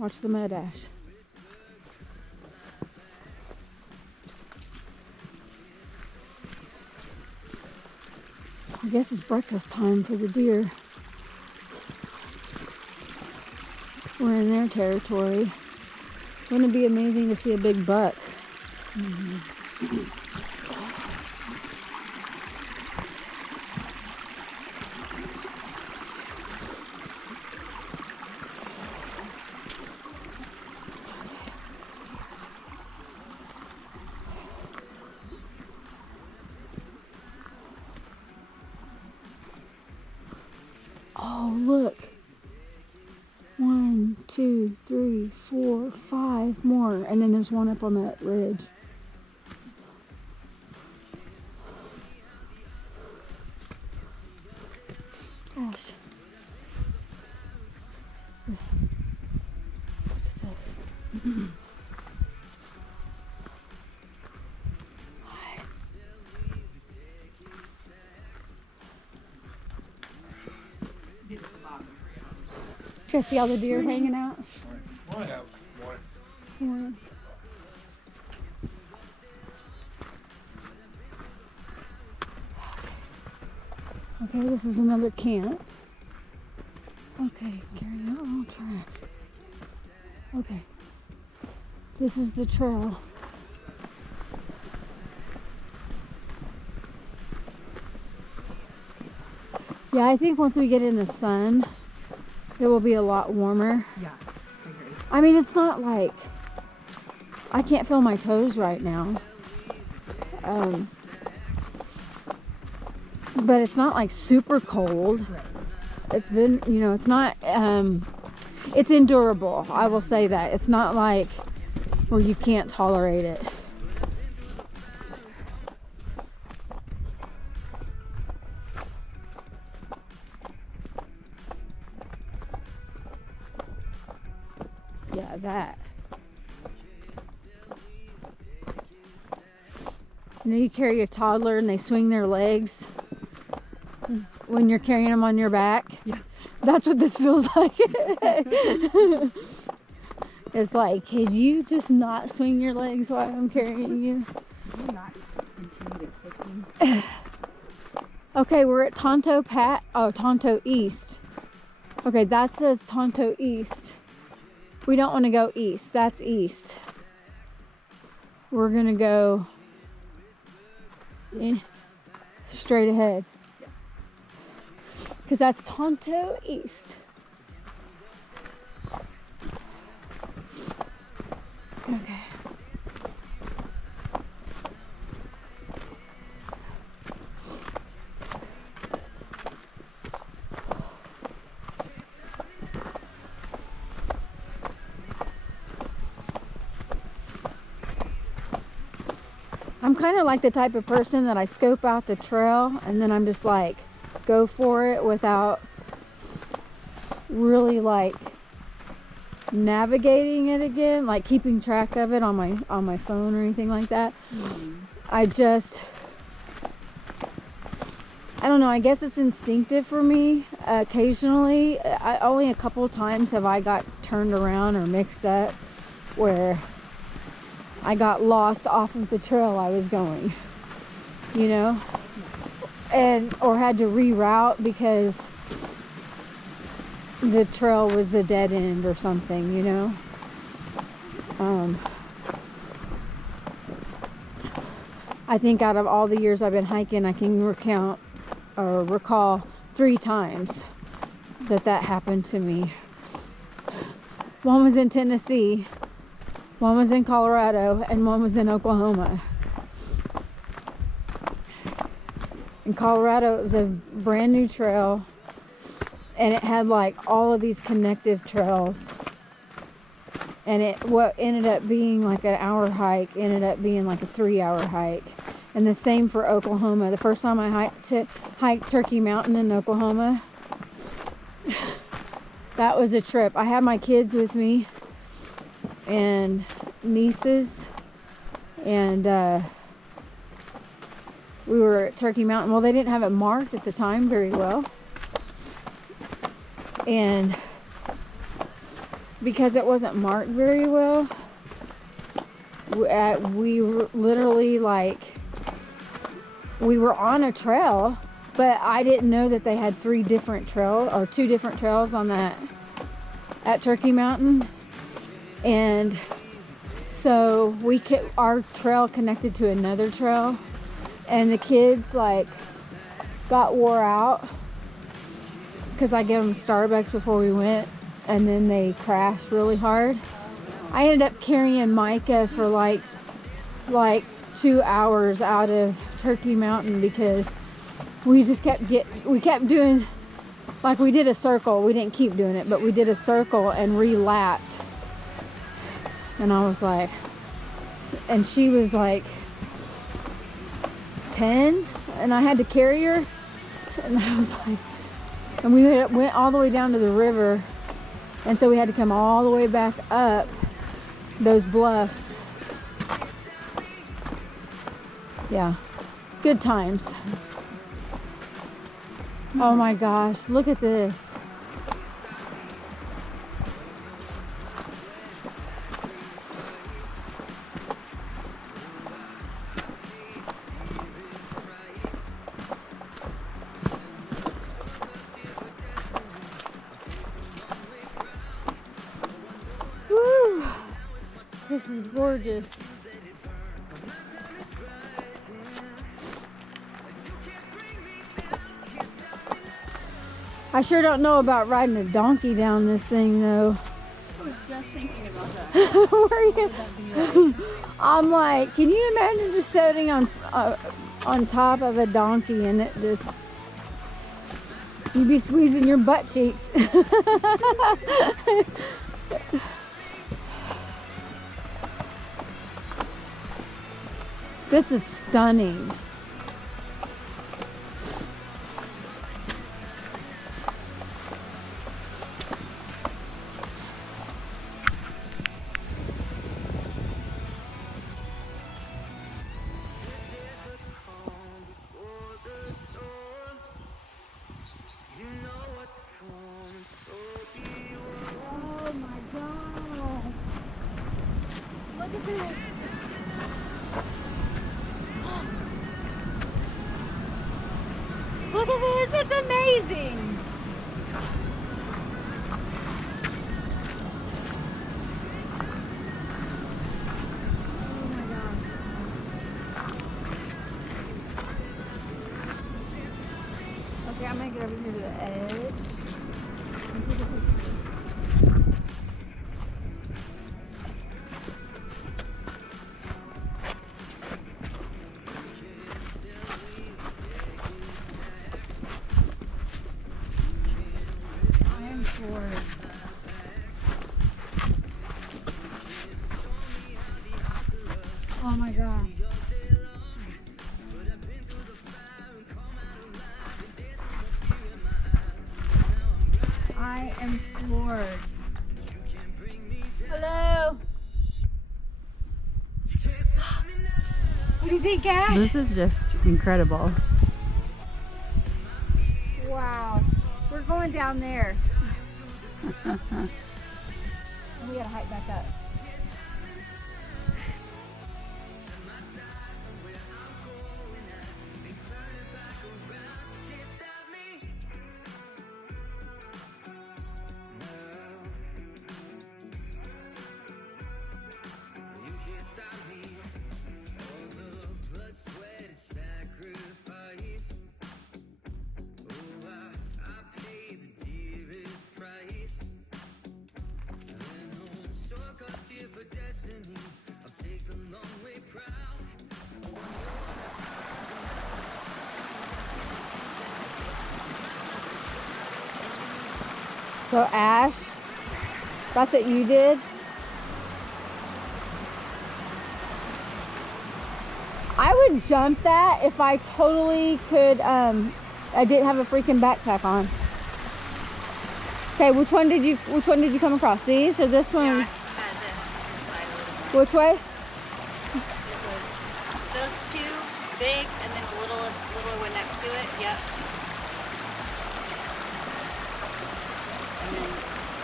Watch the mud ash. So I guess it's breakfast time for the deer. We're in their territory. Wouldn't it be amazing to see a big buck? Oh, look. 1, 2, 3, 4, 5 more. And then there's one up on that ridge. Gosh. Look at this. Can I see all the deer hanging out? Yeah. Okay, this is another camp. Okay, carry on track. Okay, this is the trail. Yeah, I think once we get in the sun, it will be a lot warmer. Yeah, I agree. I mean, it's not like I can't feel my toes right now. But it's not like super cold. Right. It's been, you know, it's not, it's endurable. I will say that. It's not like where you can't tolerate it. Yeah, that. You know, you carry a toddler and they swing their legs when you're carrying them on your back. Yeah. That's what this feels like. It's like, could you just not swing your legs while I'm carrying you? Can you not continue to kick me? Okay, we're at Tonto East. Okay, that says Tonto East. We don't want to go east. That's east. We're gonna go in straight ahead. Because that's Tonto East. Okay. I'm kind of like the type of person that I scope out the trail and then I'm just like, go for it without really like navigating it again, like keeping track of it on my phone or anything like that. I don't know, I guess it's instinctive for me. Occasionally, only a couple of times have I got turned around or mixed up where I got lost off of the trail I was going, you know, or had to reroute because the trail was the dead end or something, you know. I think out of all the years I've been hiking, I can recall 3 times that happened to me. One was in Tennessee, one was in Colorado, and one was in Oklahoma. In Colorado, it was a brand new trail, and it had like all of these connective trails. And what ended up being like an hour hike ended up being like a 3-hour hike. And the same for Oklahoma. The first time I hiked Turkey Mountain in Oklahoma, that was a trip. I had my kids with me and nieces, and we were at Turkey Mountain. Well, they didn't have it marked at the time very well, and because it wasn't marked very well, we were literally like, we were on a trail, but I didn't know that they had 3 different trails or 2 different trails on that at Turkey Mountain. And so our trail connected to another trail, and the kids like got wore out because I gave them Starbucks before we went, and then they crashed really hard. I ended up carrying Micah for like 2 hours out of Turkey Mountain because we just kept doing, like, we did a circle. We didn't keep doing it, but we did a circle and relapped. And I was like, and she was like 10, and I had to carry her, and I was like, and we went all the way down to the river, and so we had to come all the way back up those bluffs. Yeah, good times. Oh my gosh, look at this. Woo! This is gorgeous. I sure don't know about riding a donkey down this thing though. I was just thinking about that. Were you? I'm like, can you imagine just sitting on top of a donkey and it just, you'd be squeezing your butt cheeks. This is stunning. Oh my God. Look at this. Look at this, it's amazing. Oh my God. Okay, I'm gonna get over here to the edge. I am floored. Oh my God. I am floored. Hello. What do you think, Ash? This is just incredible. Wow. We're going down there. We gotta hike back up. So Ash, that's what you did? I would jump that if I totally could, I didn't have a freaking backpack on. Okay, which one did you come across? These or this one? Yeah, Which way? it was those two big and then a little one next to it. Yep. And then,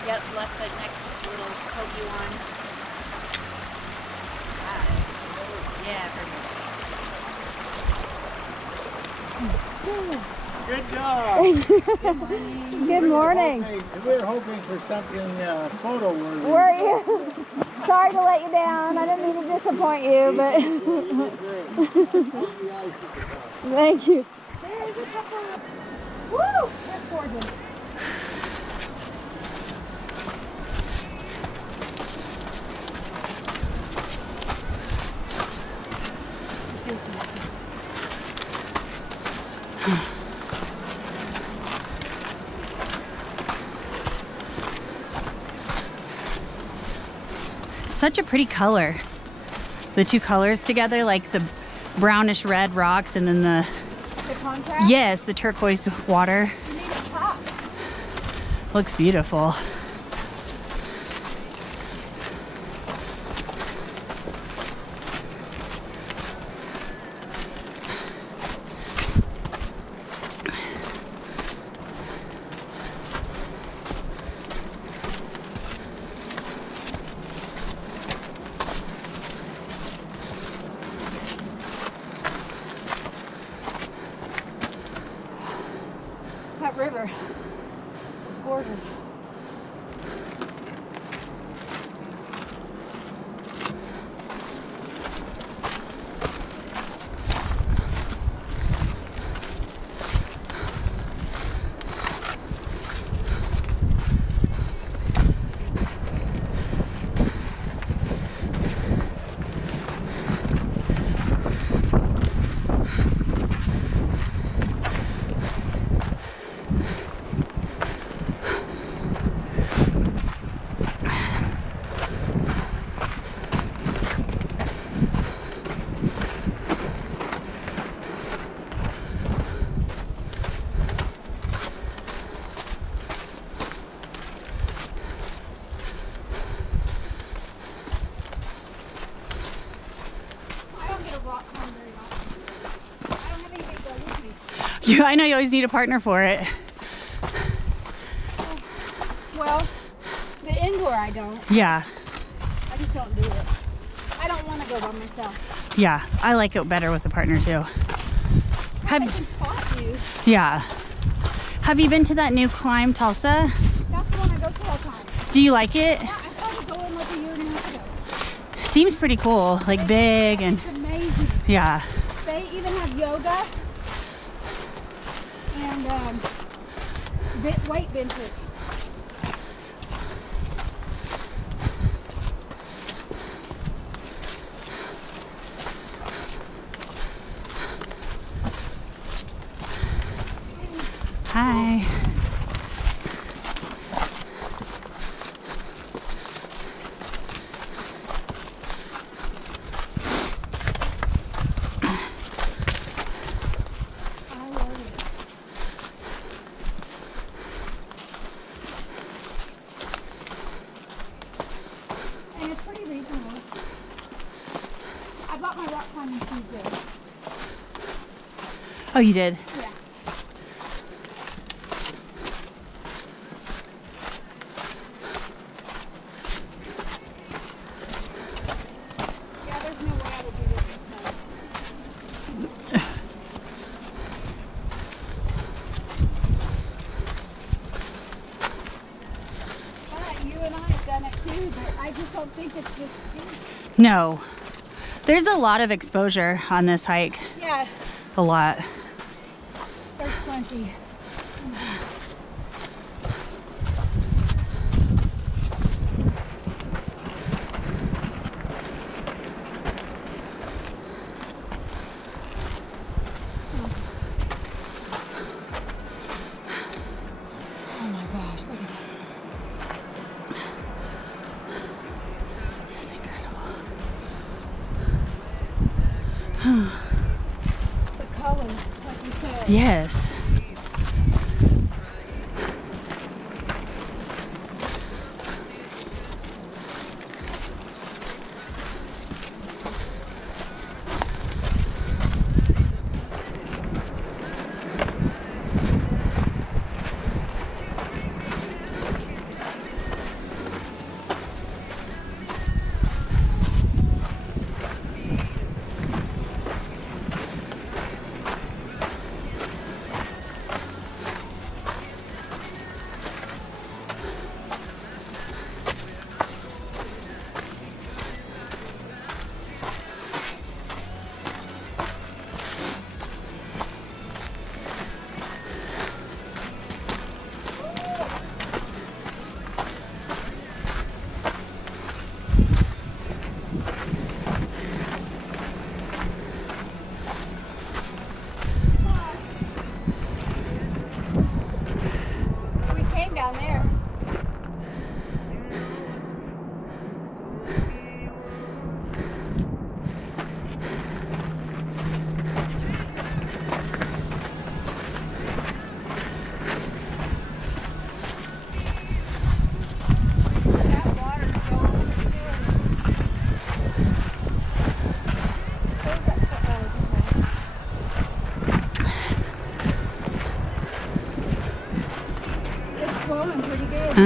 yep, left foot next little pokey one. Yeah, Good job. Good morning. We were hoping for something photo worthy. Were you? Sorry to let you down. I didn't mean to disappoint you, but thank you. There's a couple. Woo! That's gorgeous. Such a pretty color. The two colors together, like the brownish red rocks and then the contrast? yes, the turquoise water. You need a top. Looks beautiful. That river is gorgeous. I know you always need a partner for it. Well, the indoor I don't. Yeah. I just don't do it. I don't want to go by myself. Yeah, I like it better with a partner too. I can spot you. Yeah. Have you been to that new climb, Tulsa? That's the one I go to all the time. Do you like it? Yeah, I started going like a year and a half ago. Seems pretty cool, like big and It's amazing. yeah. They even have yoga and weight benches. Hi. And it's pretty reasonable. I bought my rock climbing shoes there. Oh, you did? Yeah. Yeah, there's no way I would do this in snow. But you and I have done it too, but I just don't think it's this steep. No. There's a lot of exposure on this hike. Yeah, A lot. there's plenty. Oh my gosh, look at that. It's incredible. The colors, like you said. Yes.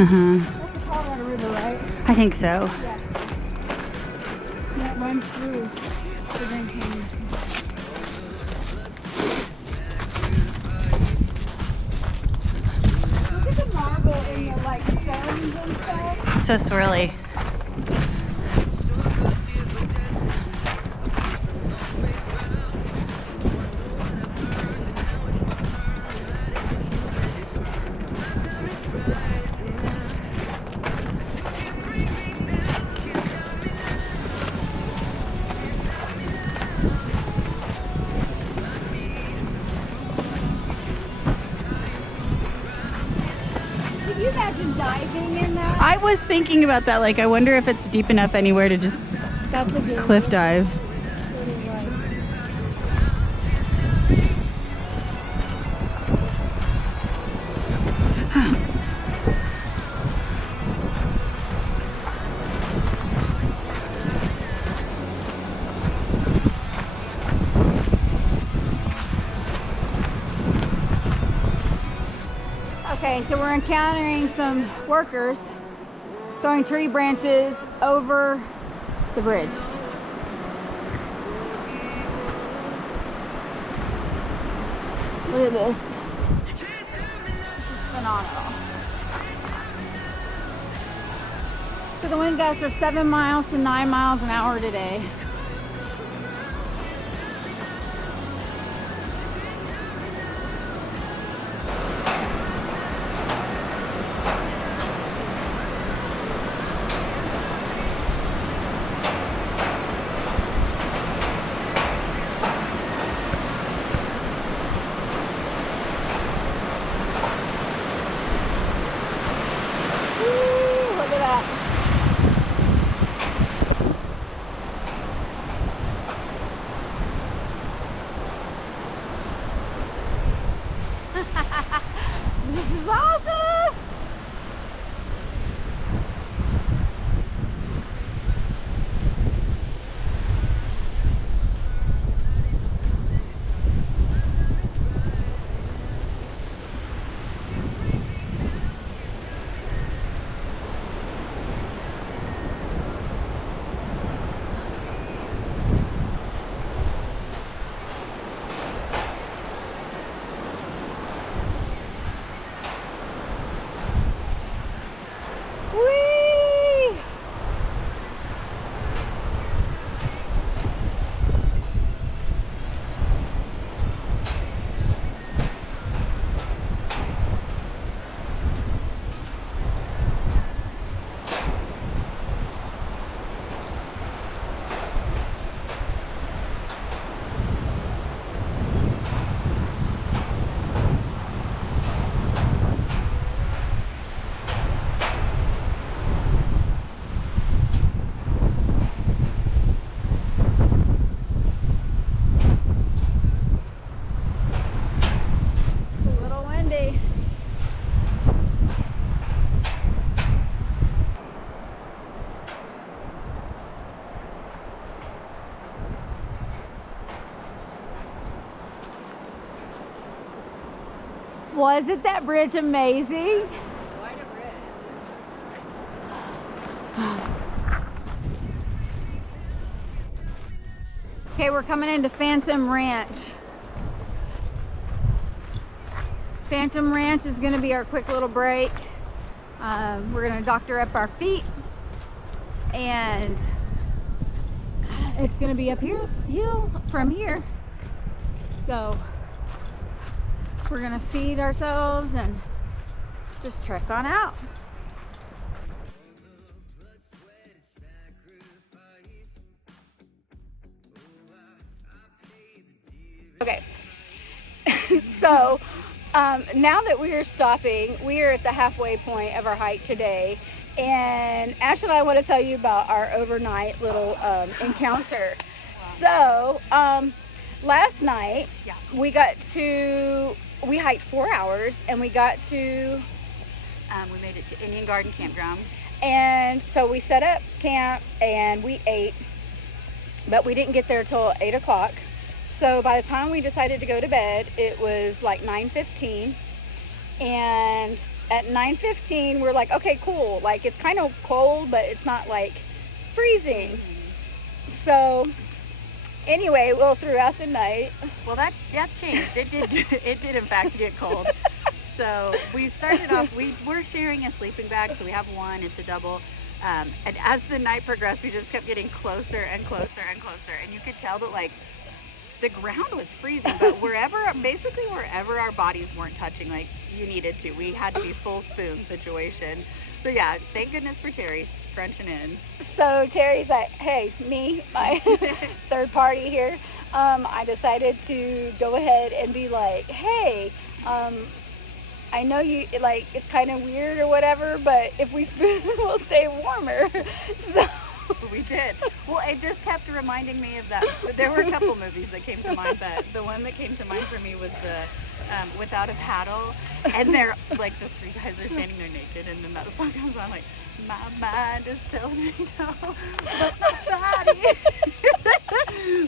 That's the Colorado River, right? I think so. Yeah. That runs through the Grand Canyon. Look at the marble in the like stones and stuff. So swirly. Can you imagine diving in that? I was thinking about that. Like, I wonder if it's deep enough anywhere to just That's a good cliff dive. Okay, so we're encountering some workers throwing tree branches over the bridge. Look at this. This is phenomenal. So the wind gusts are 7 miles to 9 miles an hour today. Woo, look at that. This is awesome! Whee! A little windy. Wasn't that bridge amazing? Quite a bridge. Okay, we're coming into Phantom Ranch. Phantom Ranch is going to be our quick little break. We're going to doctor up our feet, and it's going to be up here hill from here. So we're going to feed ourselves and just trek on out. Okay, so now that we are stopping, we are at the halfway point of our hike today, and Ash and I want to tell you about our overnight little encounter. So last night we hiked 4 hours, and we got to We made it to Indian Garden Campground. and so we set up camp and we ate, but we didn't get there till 8 o'clock. So by the time we decided to go to bed, it was like 9:15, and at 9:15, we're like, okay, cool. Like, it's kind of cold, but it's not like freezing. So anyway, well, throughout the night. Well, that changed. It did in fact get cold. So we started off, we're sharing a sleeping bag, so we have one, it's a double. And as the night progressed, we just kept getting closer and closer and closer. And you could tell that like the ground was freezing, but basically wherever our bodies weren't touching, like you needed to, we had to be full spoon situation. So yeah, thank goodness for Terry scrunching in. So Terry's like, hey, my third party here, I decided to go ahead and be like, hey, I know you, like, it's kind of weird or whatever, but if we spoon, we'll stay warmer. So we did. Well, it just kept reminding me of that. There were a couple movies that came to mind, but the one that came to mind for me was the Without a Paddle, and they're like the three guys are standing there naked, and then that song comes on like, my mind is telling me no, but my body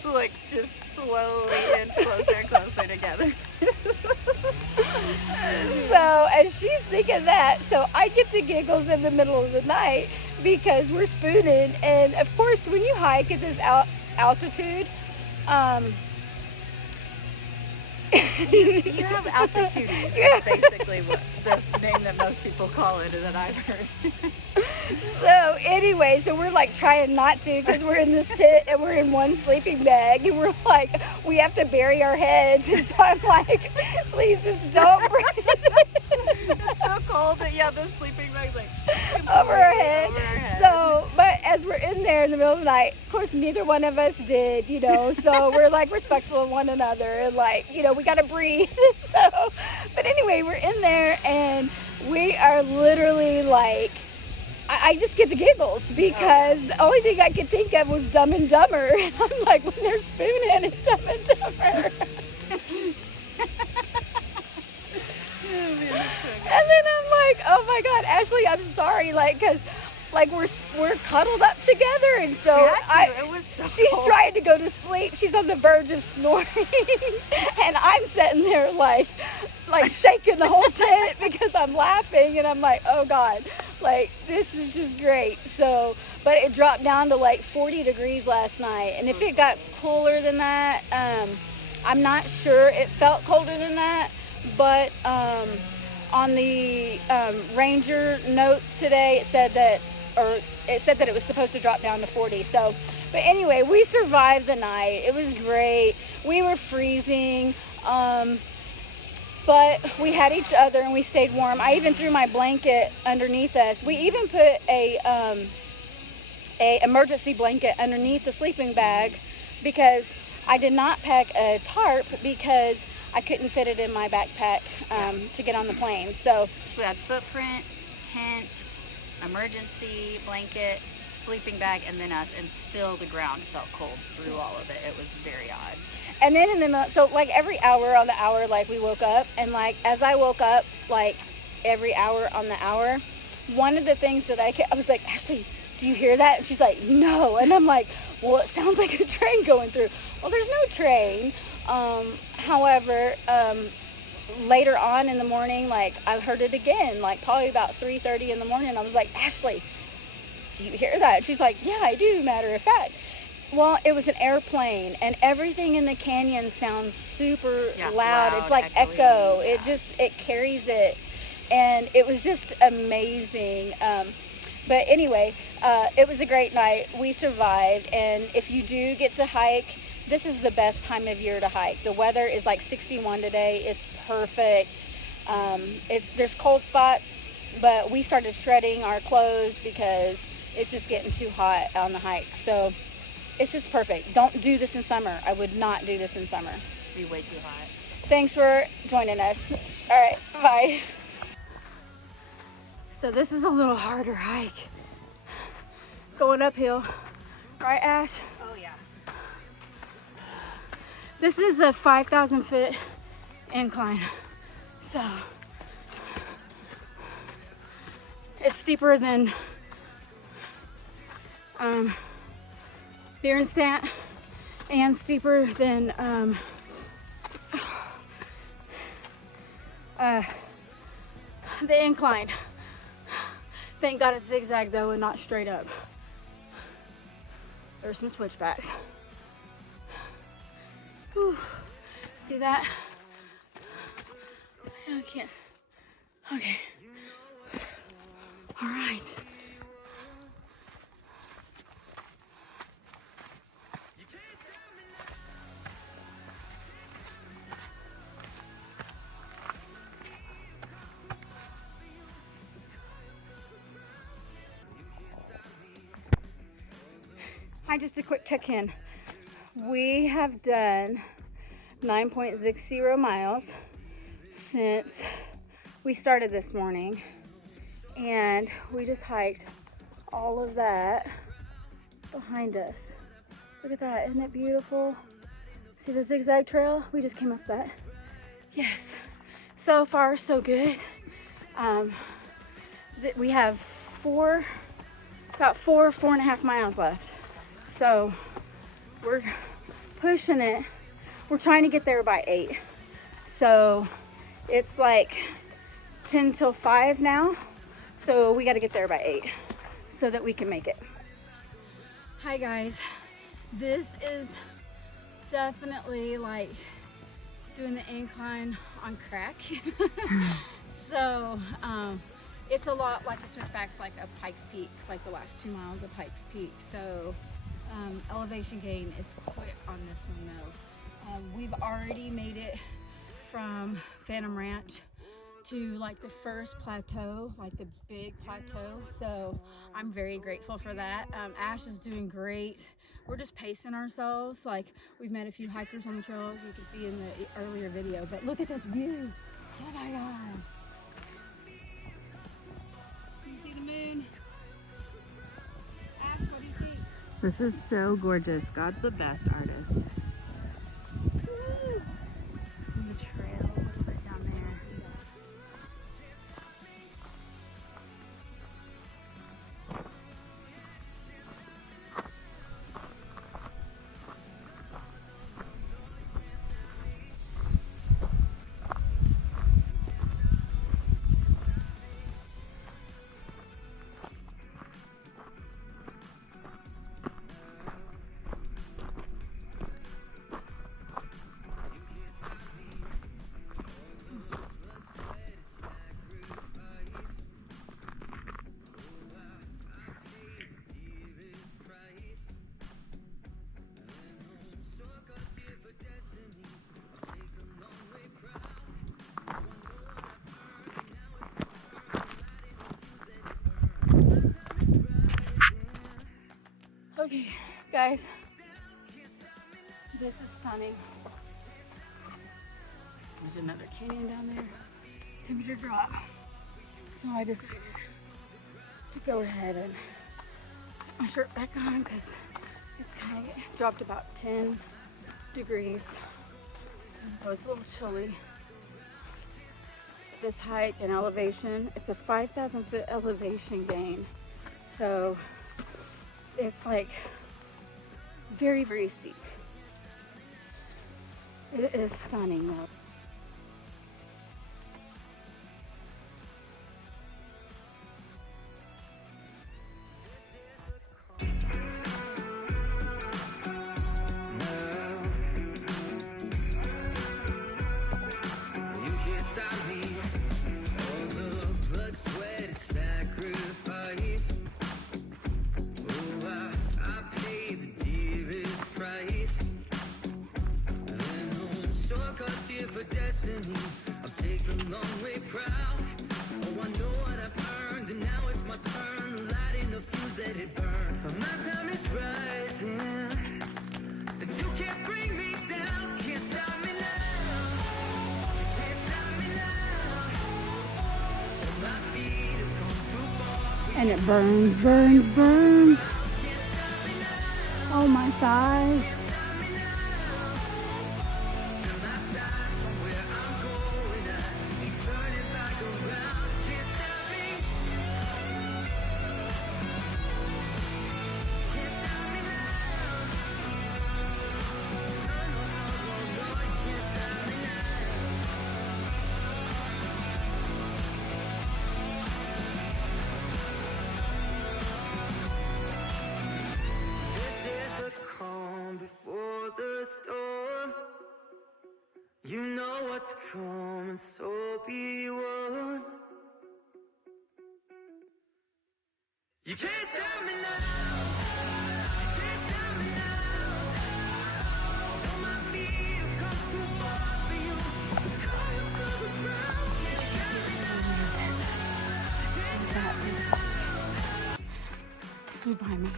like just slowly inch closer and closer together. So as she's thinking that, so I get the giggles in the middle of the night because we're spooning, and of course when you hike at this altitude, you have altitudes. That's basically what the name that most people call it that I've heard. So anyway, so we're like trying not to because we're in this tent and we're in one sleeping bag, and we're like, we have to bury our heads, and so I'm like, please just don't breathe. It's so cold that the sleeping bag's like over our head. So, but as we're in there in the middle of the night, of course neither one of us did, so we're like respectful of one another, and like, we got to breathe. So, but anyway, we're in there and we are literally like, I just get the giggles because the only thing I could think of was Dumb and Dumber, and I'm like, when they're spooning in Dumb and Dumber. And then I'm like, oh my God, Ashley, I'm sorry, like, because like we're cuddled up together, and so it was so she's cold. trying to go to sleep. She's on the verge of snoring, and I'm sitting there like shaking the whole tent because I'm laughing, and I'm like, oh God, like this was just great. So, but it dropped down to like 40 degrees last night, and if it got cooler than that, I'm not sure. It felt colder than that, but on the Ranger notes today, it said that it was supposed to drop down to 40. So, but anyway, we survived the night. It was great. We were freezing, but we had each other and we stayed warm. I even threw my blanket underneath us. We even put a emergency blanket underneath the sleeping bag because I did not pack a tarp because I couldn't fit it in my backpack to get on the plane. So we had footprint, tent, emergency blanket, sleeping bag, and then us, and still the ground felt cold through all of it. It was very odd. And then in the middle, so like every hour on the hour, like we woke up, and like as I woke up, like every hour on the hour, one of the things that I was like, Ashley, do you hear that? And she's like, no. And I'm like, well, it sounds like a train going through. Well, there's no train. However, later on in the morning, like I heard it again, like probably about 3:30 in the morning. I was like, Ashley, do you hear that? And she's like, yeah, I do, matter of fact. Well, it was an airplane, and everything in the canyon sounds super loud. It's like echo. Yeah. It carries it, and it was just amazing. But anyway, it was a great night. We survived, and if you do get to hike, this is the best time of year to hike. The weather is like 61 today. It's perfect. There's cold spots, but we started shredding our clothes because it's just getting too hot on the hike. So it's just perfect. Don't do this in summer. I would not do this in summer. It'd be way too hot. Thanks for joining us. All right, bye. So this is a little harder hike. Going uphill. Right, Ash? Oh yeah. This is a 5,000 foot incline. So it's steeper than Bierenstant and steeper than the incline. Thank God it's zigzag though and not straight up. There's some switchbacks. Whew. See that? I can't. Okay. All right. Hi, just a quick check-in. We have done 9.60 miles since we started this morning, and we just hiked all of that behind us. Look at that, isn't it beautiful? See the zigzag trail? We just came up that. Yes, so far so good. We have about 4.5 miles left. So we're pushing it. We're trying to get there by 8. So it's like 10 till 5 now. So we got to get there by 8 so that we can make it. Hi guys. This is definitely like doing the incline on crack. So it's a lot like the switchbacks, like a Pikes Peak, like the last 2 miles of Pikes Peak. So elevation gain is quick on this one though. We've already made it from Phantom Ranch to like the first plateau, like the big plateau. So I'm very grateful for that. Ash is doing great. We're just pacing ourselves. Like we've met a few hikers on the trail, as you can see in the earlier video, but look at this view. Oh my God. Can you see the moon? Ash, what do you see? This is so gorgeous. God's the best artist. Woo! And the trail a little bit down there. Okay, guys, this is stunning. There's another canyon down there. Temperature drop. So I decided to go ahead and put my shirt back on because it's kind of dropped about 10 degrees. And so it's a little chilly. This hike and elevation, it's a 5,000 foot elevation gain. So it's like very, very steep. It is stunning though. For destiny, I'll take the long way proud. Oh, I know what I've earned, and now it's my turn. Lighting the fuse that it burned. My time is rising, and you can't bring me down. Can't stop me now. Can't stop me now. My feet have come too far. And it burns, burns, burns. Oh, my thighs. You know what's coming, so be warned. You can't stop me now. You can't stop me now. Though my feet have come too far for you to tie up to the ground. Can't stop me now. So by me.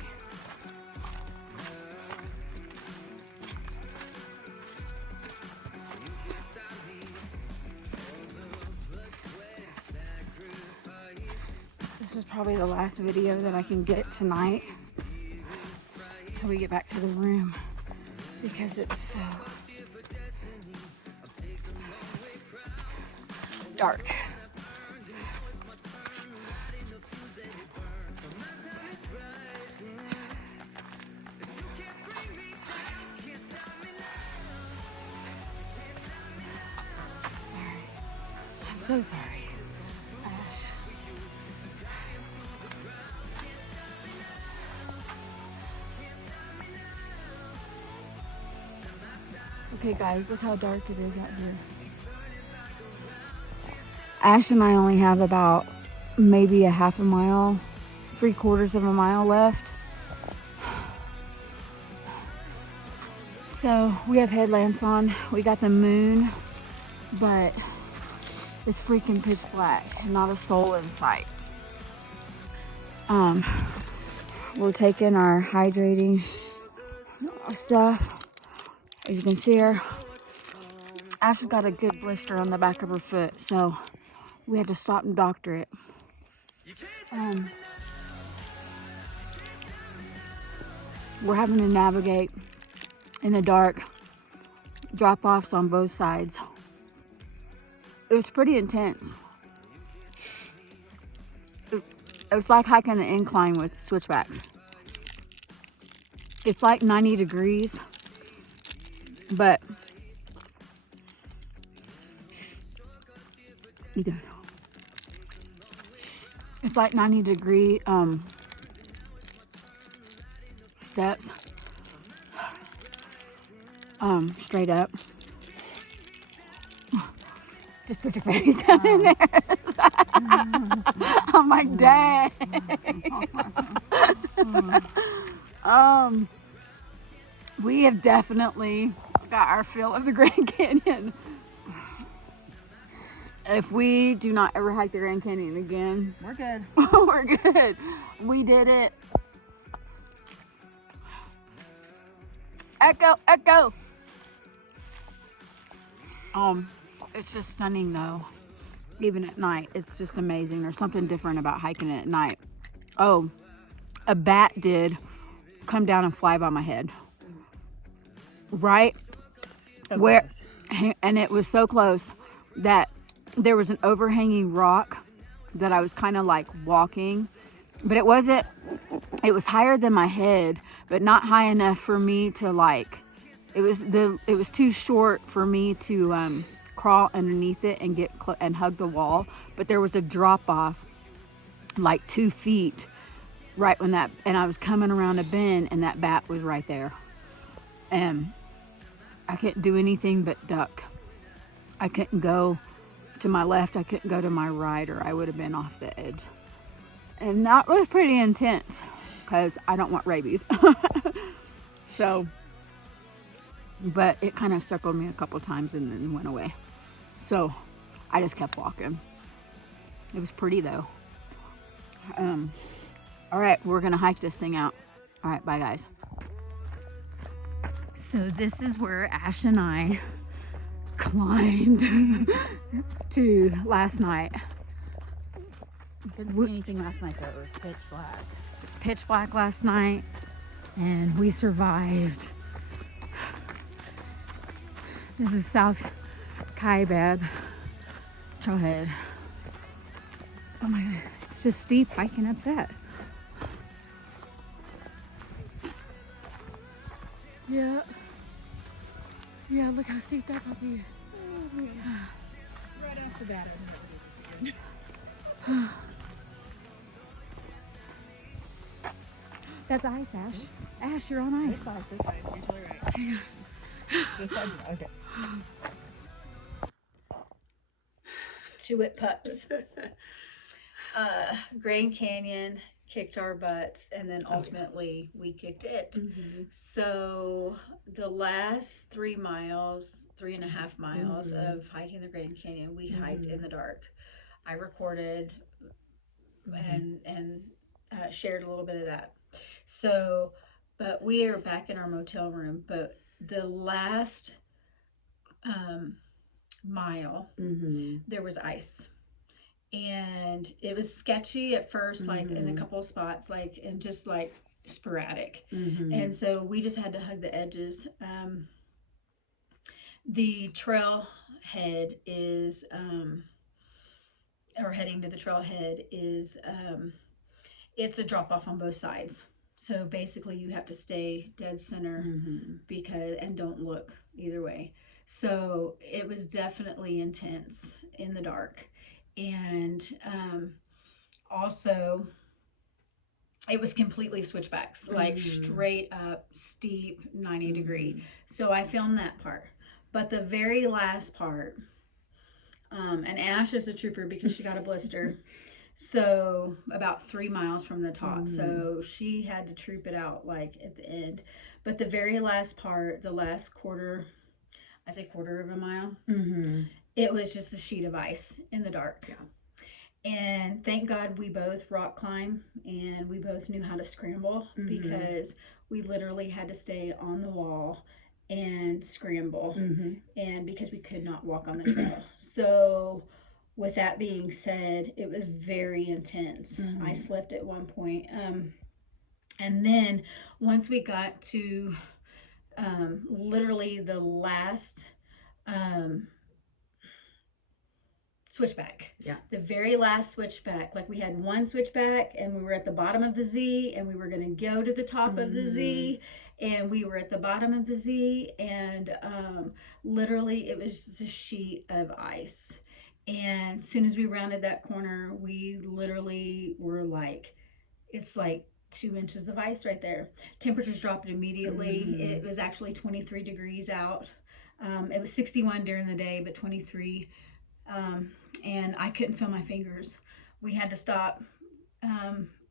This is probably the last video that I can get tonight until we get back to the room because it's so dark. Sorry. I'm so sorry. Ash. Okay guys, look how dark it is out here. Ash and I only have about maybe a half a mile, 3/4 of a mile left. So we have headlamps on. We got the moon, but it's freaking pitch black. Not a soul in sight. We're taking our hydrating stuff. As you can see her, Ash has got a good blister on the back of her foot, so we had to stop and doctor it. We're having to navigate in the dark, drop-offs on both sides. It was pretty intense. It was like hiking the incline with switchbacks. It's like 90 degrees. But it's like 90-degree steps, straight up. Just put your face down in there. I'm like, dang. We have definitely got our fill of the Grand Canyon. If we do not ever hike the Grand Canyon again, We're good. we're good. We did it. Echo, echo. It's just stunning though. Even at night, it's just amazing. There's something different about hiking it at night. Oh, a bat did come down and fly by my head. Right So where, close. and it was so close that there was an overhanging rock that I was kind of like walking, but it was higher than my head, but not high enough for me to like, it was too short for me to crawl underneath it and get and hug the wall. But there was a drop off like 2 feet right when and I was coming around a bend and that bat was right there. And I couldn't do anything but duck. I couldn't go to my left, I couldn't go to my right, or I would have been off the edge. And that was pretty intense because I don't want rabies. So, but it kind of circled me a couple times and then went away. So I just kept walking. It was pretty though. All right, we're gonna hike this thing out. All right, bye guys. So this is where Ash and I climbed to last night. Couldn't see anything last night though. It was pitch black. It was pitch black last night and we survived. This is South Kaibab Trailhead. Oh my god, it's just steep hiking up that. Yeah. Yeah, look how steep that puppy is. Right off the bat, I never did That's ice, Ash. Ash, you're on ice. this side. You're totally right. This side, okay. Chewit pups. Grand Canyon kicked our butts, and then ultimately we kicked it. So the last 3.5 miles of hiking the Grand Canyon, we hiked in the dark. I recorded and shared a little bit of that. So, but we are back in our motel room. But the last mile, there was ice. And it was sketchy at first, like in a couple of spots, like, and just like sporadic. And so we just had to hug the edges. The trailhead is, or heading to the trailhead is, it's a drop off on both sides. So basically you have to stay dead center because, and don't look either way. So it was definitely intense in the dark. And also it was completely switchbacks, like straight up steep 90 degree. So I filmed that part. But the very last part, and Ash is a trooper because she got a blister. So about 3 miles from the top. So she had to troop it out like at the end. But the very last part, the last quarter of a mile, it was just a sheet of ice in the dark. And thank God we both rock climb and we both knew how to scramble because we literally had to stay on the wall and scramble, and because we could not walk on the trail. So with that being said, it was very intense. I slept at one point. And then once we got to literally the last switchback. The very last switchback. Like we had one switchback and we were at the bottom of the Z and we were going to go to the top of the Z, and we were at the bottom of the Z, and literally it was just a sheet of ice. And as soon as we rounded that corner, we literally were like, it's like 2 inches of ice right there. Temperatures dropped immediately. It was actually 23 degrees out. It was 61 during the day, but 23. And I couldn't feel my fingers. We had to stop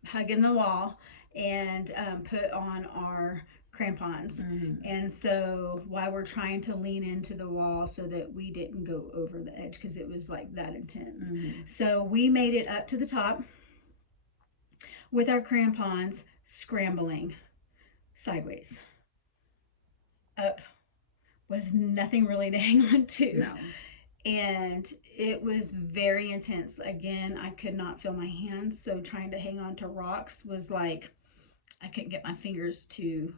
hugging the wall and put on our crampons. And so while we're trying to lean into the wall so that we didn't go over the edge, because it was like that intense. So we made it up to the top with our crampons, scrambling sideways up with nothing really to hang on to. And it was very intense. Again, I could not feel my hands, so trying to hang on to rocks was like I couldn't get my fingers to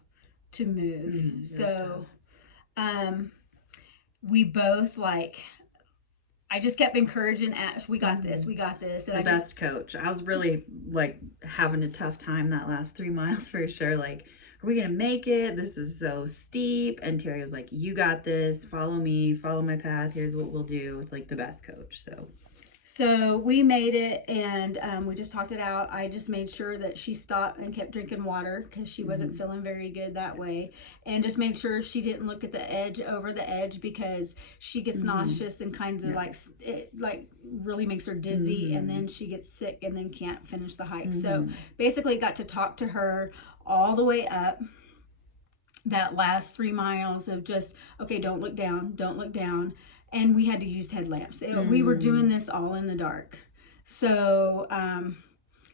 move. So we both, like, I just kept encouraging Ash, we got this, we got this. And the best coach. I was really like having a tough time that last 3 miles for sure. Like, are we gonna make it? This is so steep. And Terry was like, you got this, follow me, follow my path, here's what we'll do. With like the best coach. So we made it, and we just talked it out. I just made sure that she stopped and kept drinking water because she wasn't feeling very good that way, and just made sure she didn't look at the edge, over the edge, because she gets nauseous and kinds of like, it like really makes her dizzy, and then she gets sick and then can't finish the hike. So basically got to talk to her all the way up that last 3 miles of just, okay, don't look down, don't look down. And we had to use headlamps. We were doing this all in the dark. So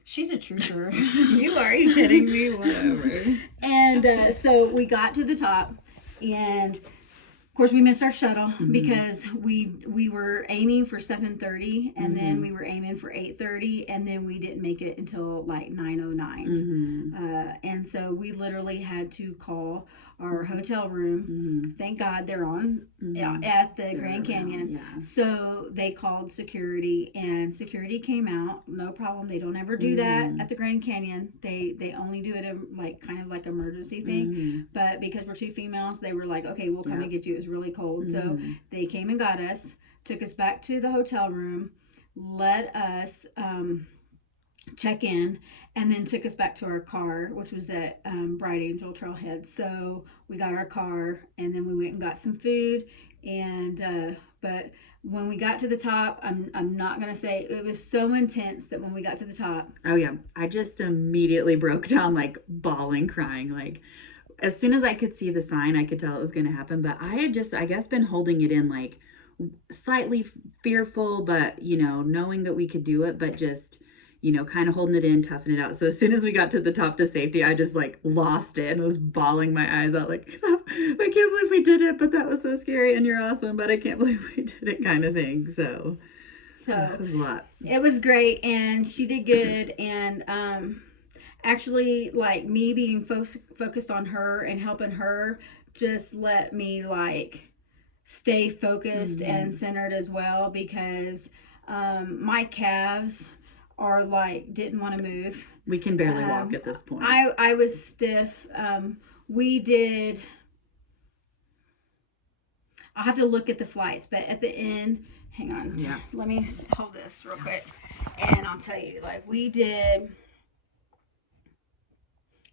she's a trooper. You are you kidding me? Whatever. And so we got to the top, and of course we missed our shuttle because we were aiming for 7:30, and then we were aiming for 8:30, and then we didn't make it until like 9:09. And so we literally had to call our hotel room. Thank God they're on at the Grand Canyon. So they called security, and security came out. No problem. They don't ever do that at the Grand Canyon. They only do it in like kind of like emergency thing. But because we're 2 females, they were like, okay, we'll come and get you. It was really cold. So they came and got us, took us back to the hotel room, let us check in, and then took us back to our car, which was at Bright Angel Trailhead. So we got our car, and then we went and got some food, and But when we got to the top, I'm not gonna say it was so intense that when we got to the top. Oh yeah, I just immediately broke down, like bawling, crying. Like as soon as I could see the sign, I could tell it was going to happen. But I had just, I guess, been holding it in, like slightly fearful, but knowing that we could do it, but just kind of holding it in, toughing it out. So as soon as we got to the top to safety, I just like lost it and was bawling my eyes out, like, I can't believe we did it, but that was so scary, and you're awesome, but I can't believe we did it, kind of thing. So it was a lot. It was great, and she did good, and actually, like, me being focused on her and helping her just let me like stay focused and centered as well, because my calves are like didn't want to move. We can barely walk at this point. I was stiff. We did, I'll have to look at the flights, but at the end, hang on, let me hold this real quick, and I'll tell you, like, we did,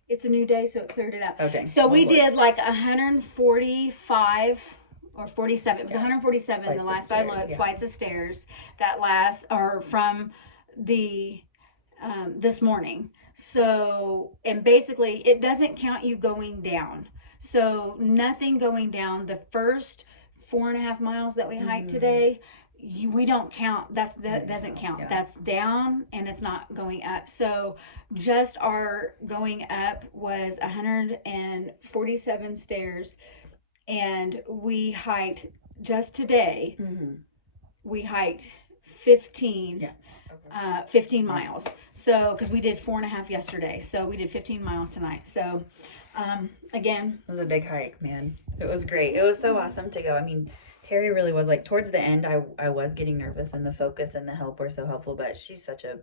it's a new day, so it cleared it up. Okay. So we did like 145 or 47. It was 147 Flights the of last I stairs, looked, yeah. flights of stairs that last, or from the this morning. So, and basically it doesn't count you going down. So nothing going down. The first 4.5 miles that we hiked today, we don't count. That doesn't count. Yeah. That's down, and it's not going up. So just our going up was 147 stairs, and we hiked just today. We hiked 15. Yeah. 15 miles. So, because we did 4.5 yesterday, so we did 15 miles tonight. So, again, It was a big hike, man. It was great. It was so awesome to go. I mean, Terry really was, like, towards the end, I was getting nervous, and the focus and the help were so helpful, but she's such a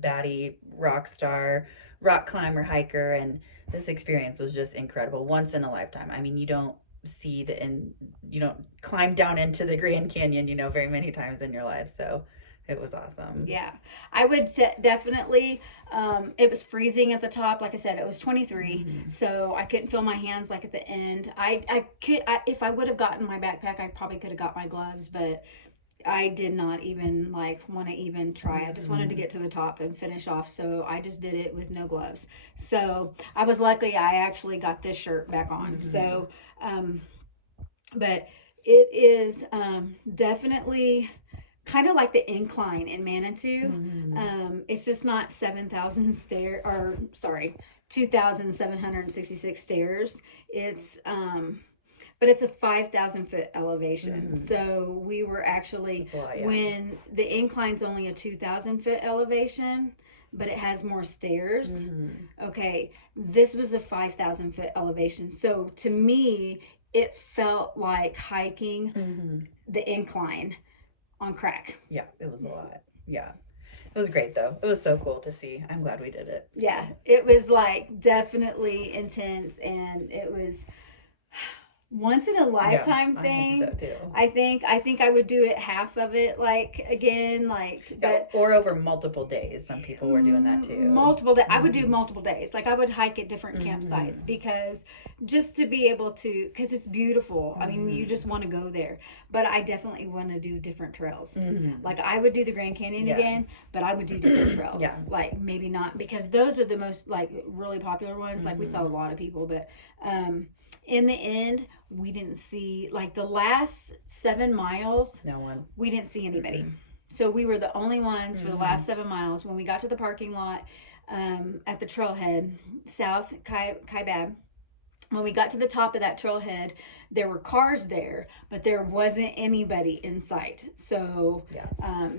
baddie, rock star, rock climber, hiker, and this experience was just incredible. Once in a lifetime. I mean, you don't see you don't climb down into the Grand Canyon, very many times in your life. So it was awesome. yeah, I would definitely, it was freezing at the top. Like I said, it was 23, so I couldn't feel my hands like at the end. I could, if I would have gotten my backpack, I probably could have got my gloves, but I did not even like want to even try. I just wanted to get to the top and finish off, so I just did it with no gloves. So I was lucky I actually got this shirt back on. So, but it is definitely kind of like the incline in Manitou. It's just not 2,766 stairs. It's but it's a 5,000 foot elevation. So we were actually, when the incline's only a 2,000 foot elevation, but it has more stairs. Okay, this was a 5,000 foot elevation. So to me, it felt like hiking the incline on crack. Yeah, it was a lot. Yeah. It was great though. It was so cool to see. I'm glad we did it. Yeah, it was like definitely intense, and it was once in a lifetime thing. I think so too. I think I would do it, half of it, like again, like, but or over multiple days. Some people were doing that too. multiple days. I would do multiple days. Like I would hike at different campsites, because just to be able to, because it's beautiful. I mean, you just want to go there. But I definitely want to do different trails. Like I would do the Grand Canyon again, but I would do different trails. Like maybe not, because those are the most like really popular ones. Like we saw a lot of people, but in the end, we didn't see, like the last 7 miles, No one. we didn't see anybody. So we were the only ones for the last 7 miles. When we got to the parking lot at the trailhead, South Kaibab, when we got to the top of that trailhead, there were cars there, but there wasn't anybody in sight. So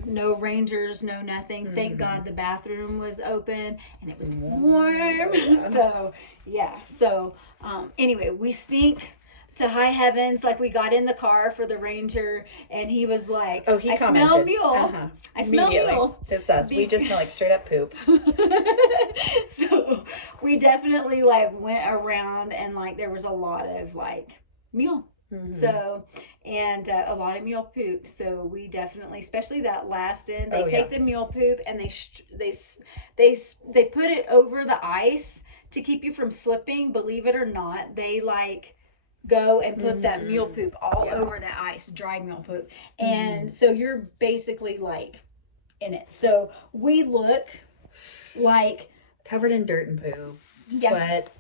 no rangers, no nothing. Thank God the bathroom was open and it was warm. So yeah. So anyway, we stink to high heavens. Like we got in the car for the ranger, and he was like, Oh, he I commented. smell mule. I smell mule. It's us. We just smell like straight up poop. So we definitely like went around, and like there was a lot of like mule. So, and a lot of mule poop. So we definitely, especially that last end, they take the mule poop and they put it over the ice to keep you from slipping. Believe it or not, they like go and put that mule poop all over the ice, dried mule poop. And so you're basically like in it. So we look like Covered in dirt and poo, Yeah. sweat.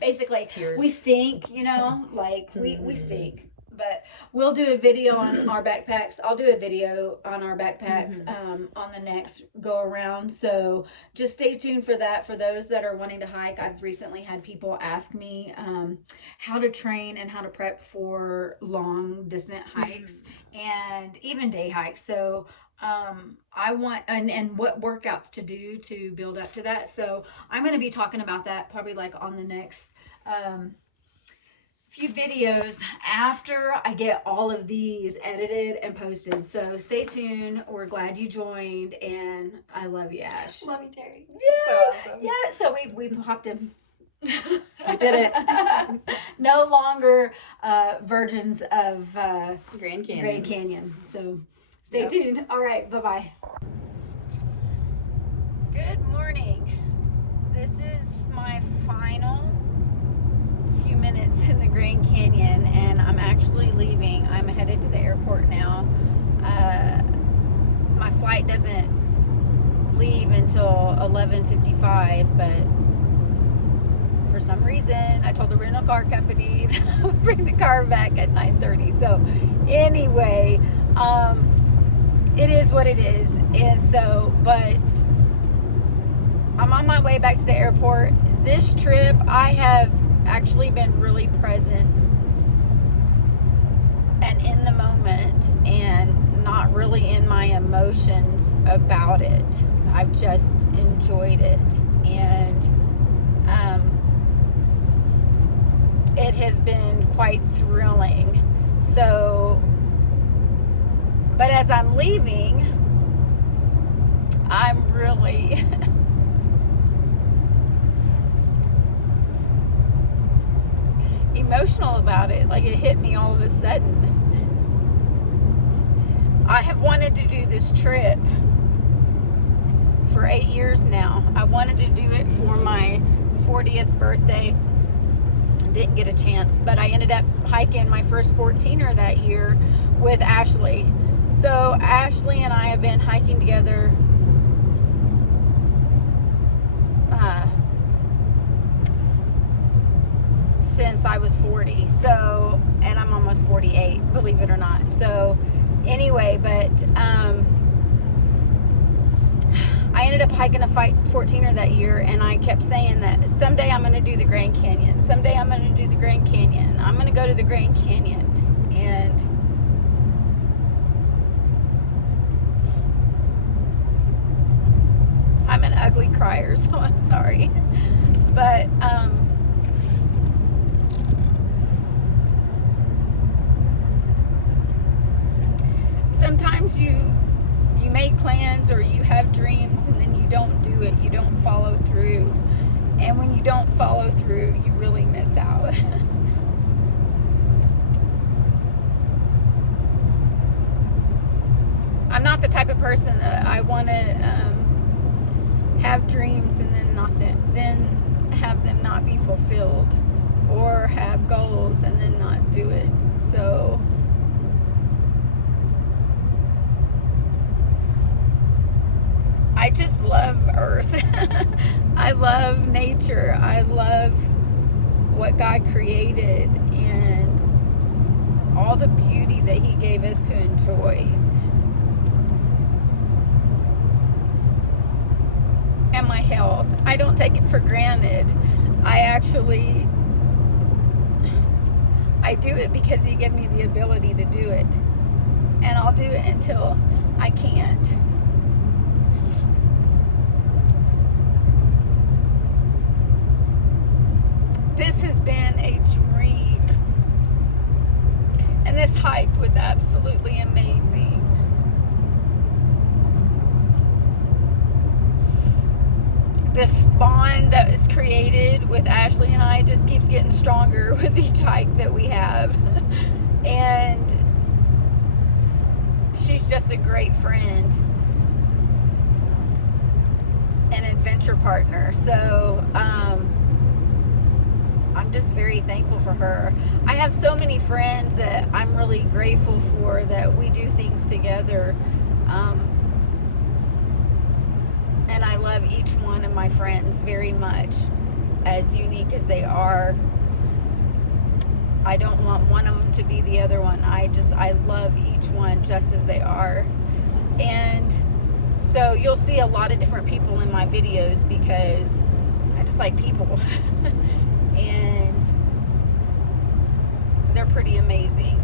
basically Tears. we stink, you know, like we stink. But we'll do a video on our backpacks. I'll do a video on our backpacks on the next go around. So just stay tuned for that. For those that are wanting to hike, I've recently had people ask me how to train and how to prep for long distant hikes and even day hikes. So I want and what workouts to do to build up to that. So I'm going to be talking about that probably like on the next few videos after I get all of these edited and posted. So stay tuned. We're glad you joined, and I love you, Ash. Love you, Terry. Yeah, So awesome. yeah. So we popped in. We did it. No longer virgins of Grand Canyon. Grand Canyon. So stay tuned. All right. Bye-bye. Good morning. This is my final few minutes in the Grand Canyon, and I'm actually leaving. I'm headed to the airport now. My flight doesn't leave until 11:55, but for some reason I told the rental car company that I would bring the car back at 9:30. So anyway, it is what it is. And so, but I'm on my way back to the airport. This trip I have actually been really present and in the moment and not really in my emotions about it. I've just enjoyed it, and it has been quite thrilling. So, but as I'm leaving, I'm really emotional about it. Like, it hit me all of a sudden. I have wanted to do this trip for 8 years now. I wanted to do it for my 40th birthday. Didn't get a chance, but I ended up hiking my first 14er that year with Ashley. So Ashley and I have been hiking together since I was 40. So, and I'm almost 48, believe it or not. So anyway, but I ended up hiking a 14er that year, and I kept saying that someday I'm going to do the Grand Canyon. Someday I'm going to do the Grand Canyon. I'm going to go to the Grand Canyon. And I'm an ugly crier, so I'm sorry. But sometimes you make plans or you have dreams and then you don't do it, you don't follow through. And when you don't follow through, you really miss out. I'm not the type of person that I want to have dreams and then have them not be fulfilled, or have goals and then not do it. So I just love Earth. I love nature. I love what God created and all the beauty that He gave us to enjoy. And my health. I don't take it for granted. I do it because He gave me the ability to do it. And I'll do it until I can't. This has been a dream. And this hike was absolutely amazing. The bond that was created with Ashley and I just keeps getting stronger with each hike that we have. And she's just a great friend, an adventure partner. So I'm I'm just very thankful for her. I have so many friends that I'm really grateful for, that we do things together. And I love each one of my friends very much, as unique as they are. I don't want one of them to be the other one. I love each one just as they are. And so you'll see a lot of different people in my videos because I just like people. And they're pretty amazing.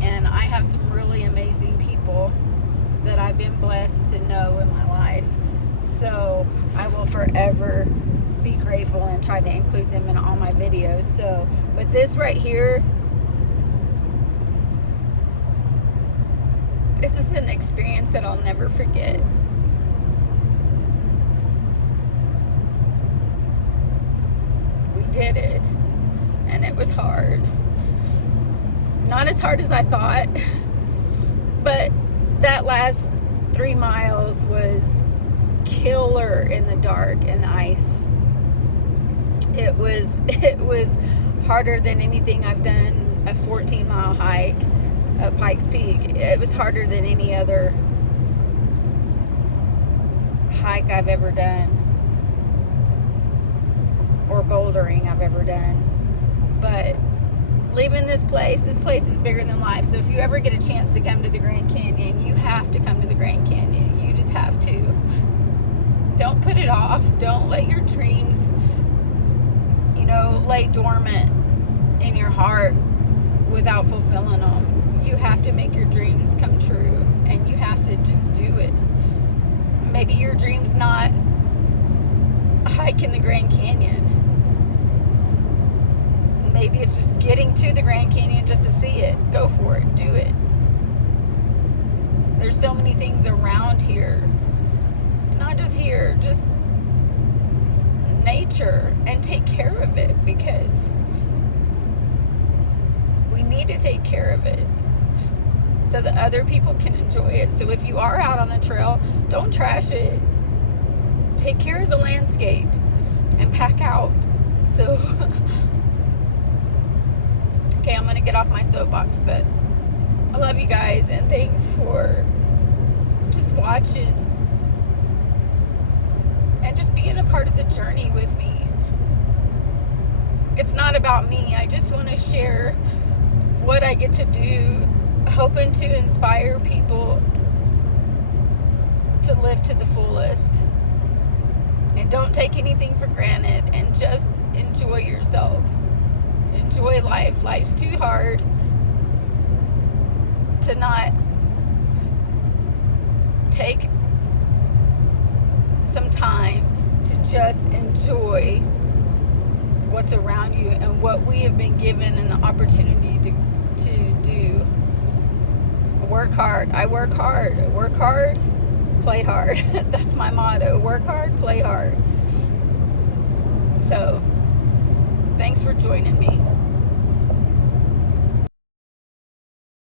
And I have some really amazing people that I've been blessed to know in my life. So I will forever be grateful and try to include them in all my videos. So, but this right here, this is an experience that I'll never forget. We did it, and it was hard. Not as hard as I thought, but that last 3 miles was killer in the dark and the ice. It was harder than anything I've done. A 14-mile hike at Pikes Peak. It was harder than any other hike I've ever done, or bouldering I've ever done. But leaving this place is bigger than life. So if you ever get a chance to come to the Grand Canyon, you have to come to the Grand Canyon. You just have to. Don't put it off. Don't let your dreams, lay dormant in your heart without fulfilling them. You have to make your dreams come true, and you have to just do it. Maybe your dream's not hiking the Grand Canyon. Maybe it's just getting to the Grand Canyon just to see it. Go for it. Do it. There's so many things around here. Not just here, just nature, and take care of it, because we need to take care of it so that other people can enjoy it. So if you are out on the trail, don't trash it. Take care of the landscape and pack out. So okay, I'm gonna get off my soapbox, but I love you guys, and thanks for just watching and just being a part of the journey with me. It's not about me. I just want to share what I get to do, hoping to inspire people to live to the fullest. And don't take anything for granted, and just enjoy yourself. Enjoy life. Life's too hard to not take some time to just enjoy what's around you and what we have been given and the opportunity to do. Work hard. I work hard. Work hard, play hard. That's my motto. Work hard, play hard. So, thanks for joining me.